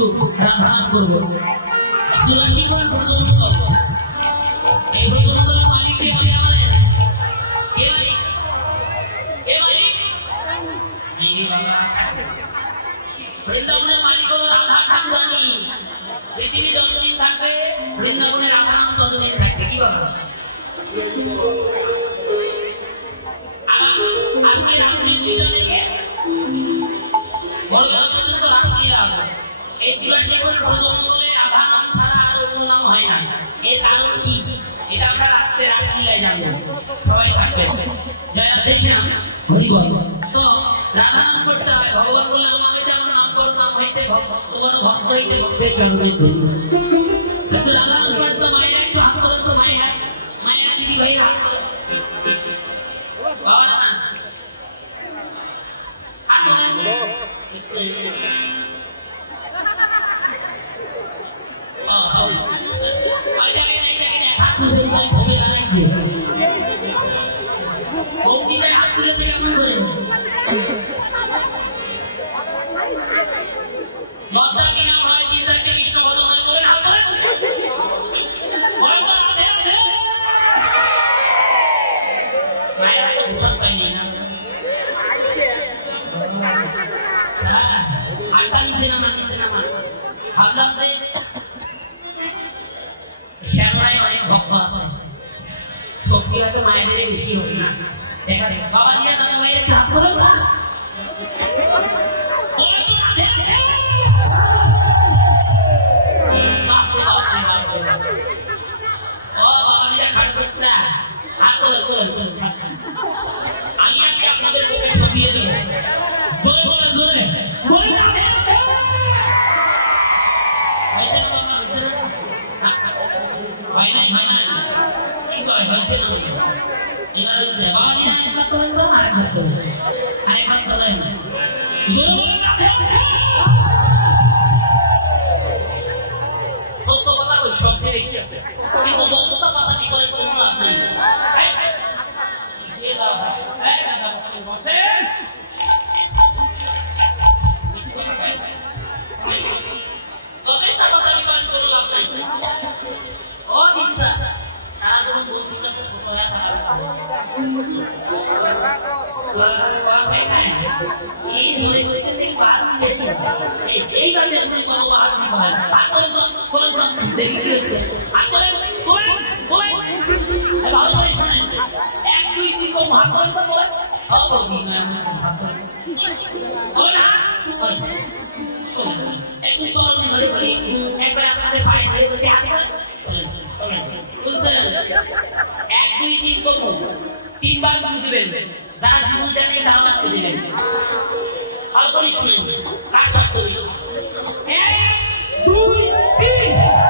একটু রাধা করবো শিবশিবর পর্যন্ত করবো এই ভগবানের মালিক কে আমাদের কে মালিক মেরে বাবা বৃন্দাবনের মালিক হলো রাধা ঠাকুরানী পৃথিবী যতদিন থাকবে বৃন্দাবনের রাধা নাম ততদিন থাকবে কি বাবা আপনি রাত্রি দুইটা থেকে বড় পর্যন্ত রাশিয়া এই শিবশিবর পর্যন্ত রাধা নাম ছাড়া আর অন্য নাম হয় না এর কারণ কি এটা আমরা রাত্রে রাশিয়ায় জানবো সবাই থাকবে জয় দেশে হরিবল তো রাধা নাম করতে হয় ভগবান বলে তোমাকে যেমন নাম করো নাম হইতে তোমার ভক্ত হইতে ভক্তের জন্মে কিন্তু রাধা নাম করতে মায়েরা একটু হাত তোলেন তো মায়েরা দিদি ভাই হাত তোলেন হাত তুলেছে কেমন করে লজ্জা কিনা ভয় চিন্তা কৃষ্ণ ভজন করেন হাত ধরেন মায়েরা তো ভূষণ পাইনি না আটটা নিচে নামা ভাবলাম যে শ্যামায় অনেক ভক্ত আছে ভক্তি হয়তো মায়েদের বেশি হোক না দেখা দেখ বাবা নিয়ে তাহলে মায়ের একটু হাত ধরো না আমি আজকে আপনাদের পক্ষে ঠকিয়ে দেব সত্য কথা ওই শব্দে বেশি আছে কিন্তু দন্তটা কথা কি করে কোনো লাভ নেই তিনবার দিবেন যারা জীবন দেন তারা মাসকে দিবেন ভালো করে শুনুন কার শব্দ বেশি 1 2 3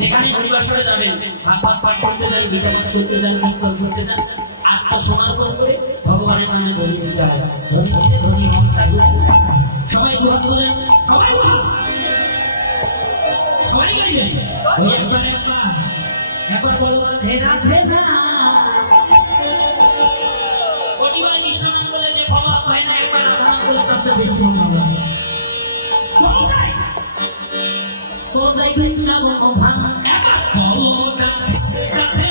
যেখানে হরিবাসরে যাবেন ভাগবত পাঠ শুনতে যান গীতা পাঠ শুনতে যান কীর্তন শুনতে যান আত্মসমর্পণ করে ভগবানের নামে ধরি দিতে হবে সবাই দুহাত করেন সবাই গাইবেন একবার বলো প্রতিবার কৃষ্ণ নাম করে যে ক্ষমা পায় না একবার রাধা নাম করে তাতে বেশি মনে হয় সোদাই বৃন্দাবন ভাঙা একা হলোটা রাধে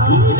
Oh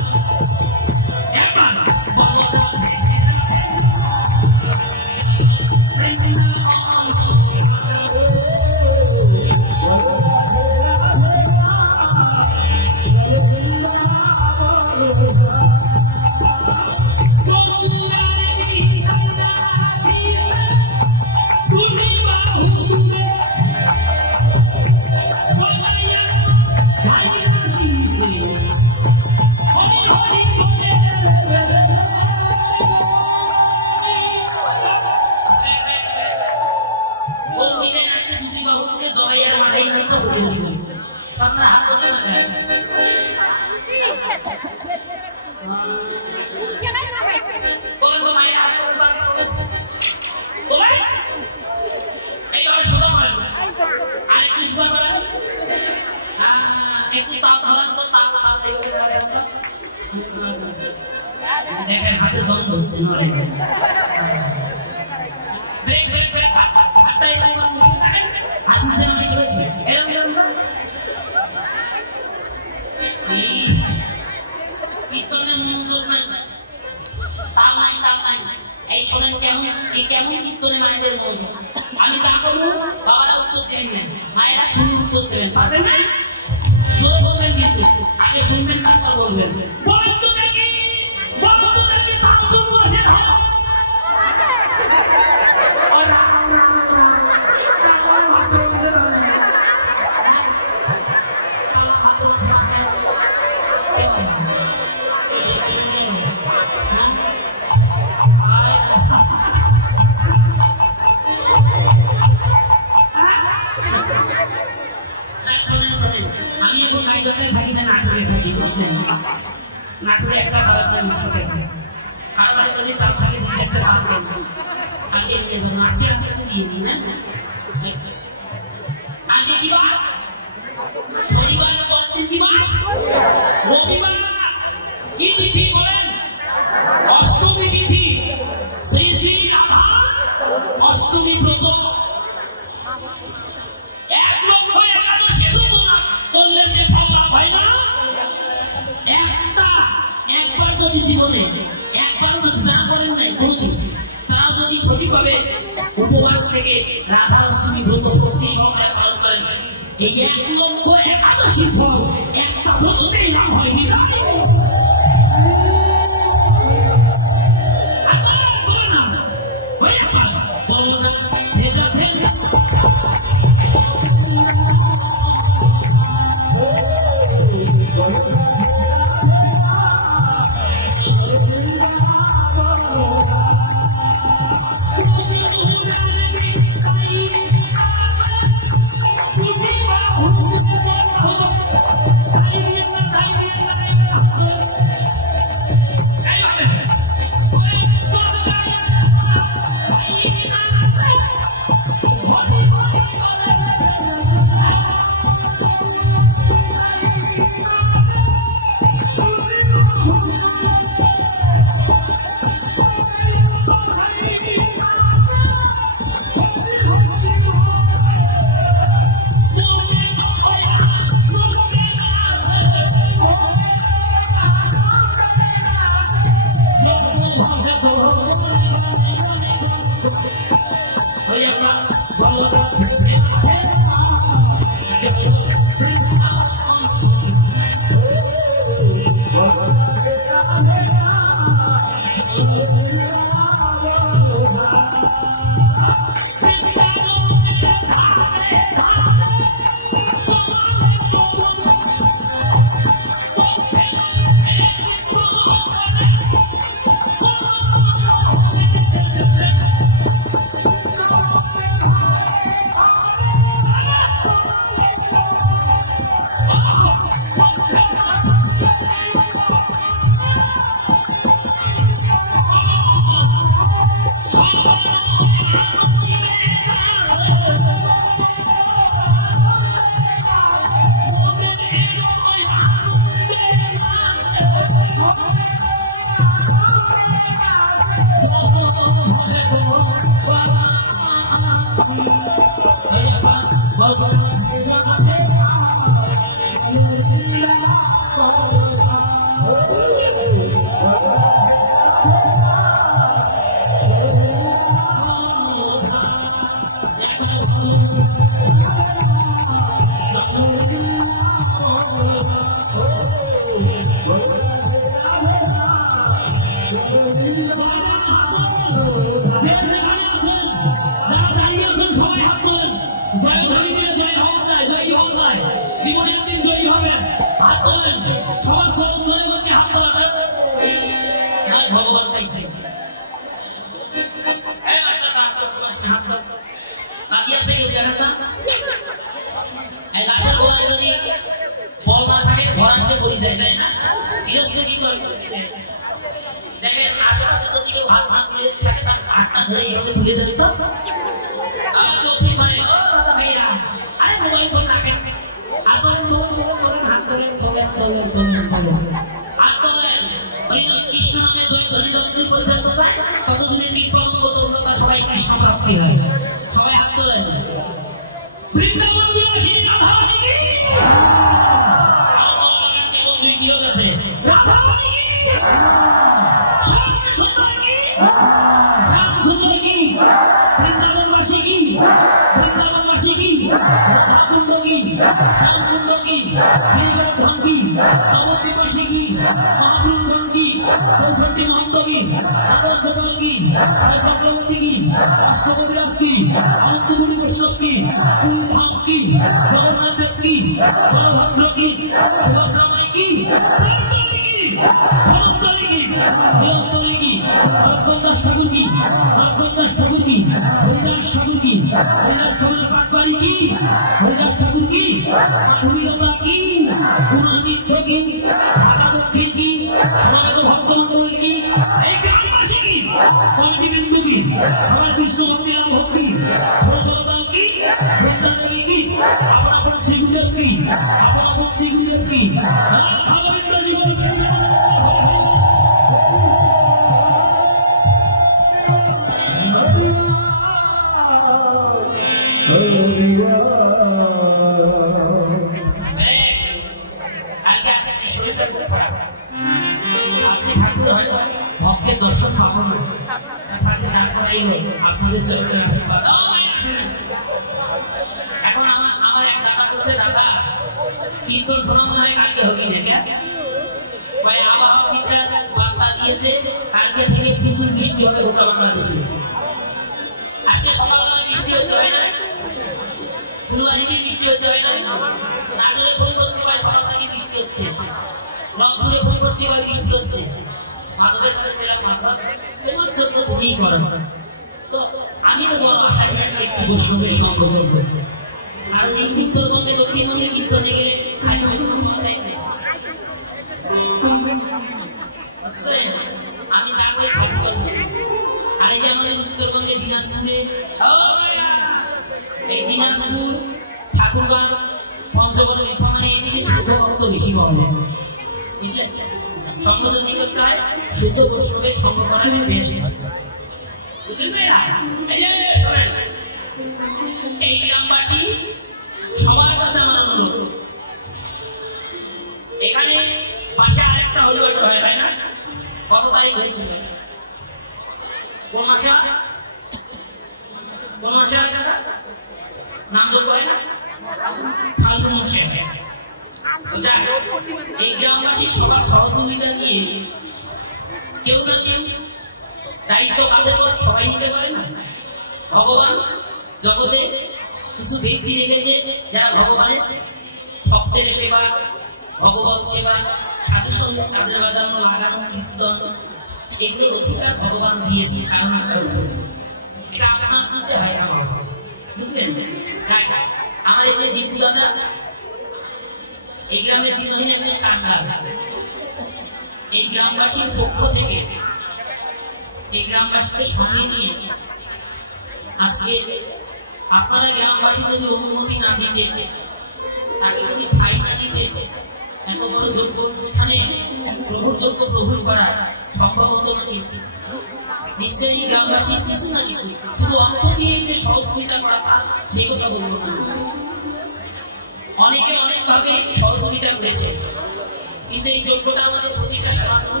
কিন্তু এই যোগ্যটা আমাদের প্রতিটা সনাতন।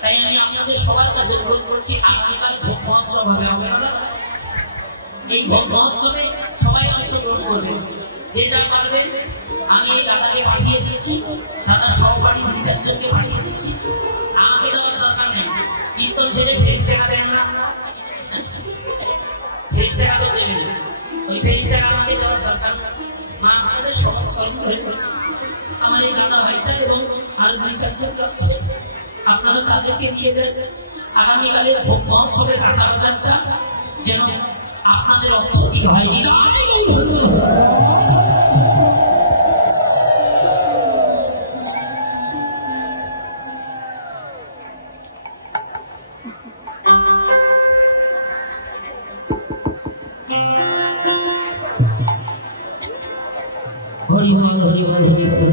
তাই আমি আপনাদের সবার কাছে অনুরোধ করছি, আগামীকাল ভোগ মহোৎসব হবে। আপনারা এই ভোগ মহোৎসবে সবাই অংশগ্রহণ করবেন, যে যা পারবেন। আমি এই দাদাকে পাঠিয়ে দিচ্ছি, দাদার সহপাঠী নিজেরজনকে পাঠিয়ে দিচ্ছি। আমাকে দেওয়ার দরকার নেই, কীর্তন শেষে ফের টাকা দেন না, ফের টাকা তো দেবেন, ওই ফের টাকা আমাকে দেওয়ার দরকার না। মা আপনাদের সবার সহযোগ হয়ে করছে। আমার এই দাদা ভাইটা এবং আর দুই চারজন যাচ্ছে, আপনারা তাদেরকে নিয়ে দেন। আগামীকালের ভোগ মহোৎসবের কাঁচা বাজারটা যেন আপনাদের অক্ষতি হয়নি। হরি বল, হরি বল, হরি বল।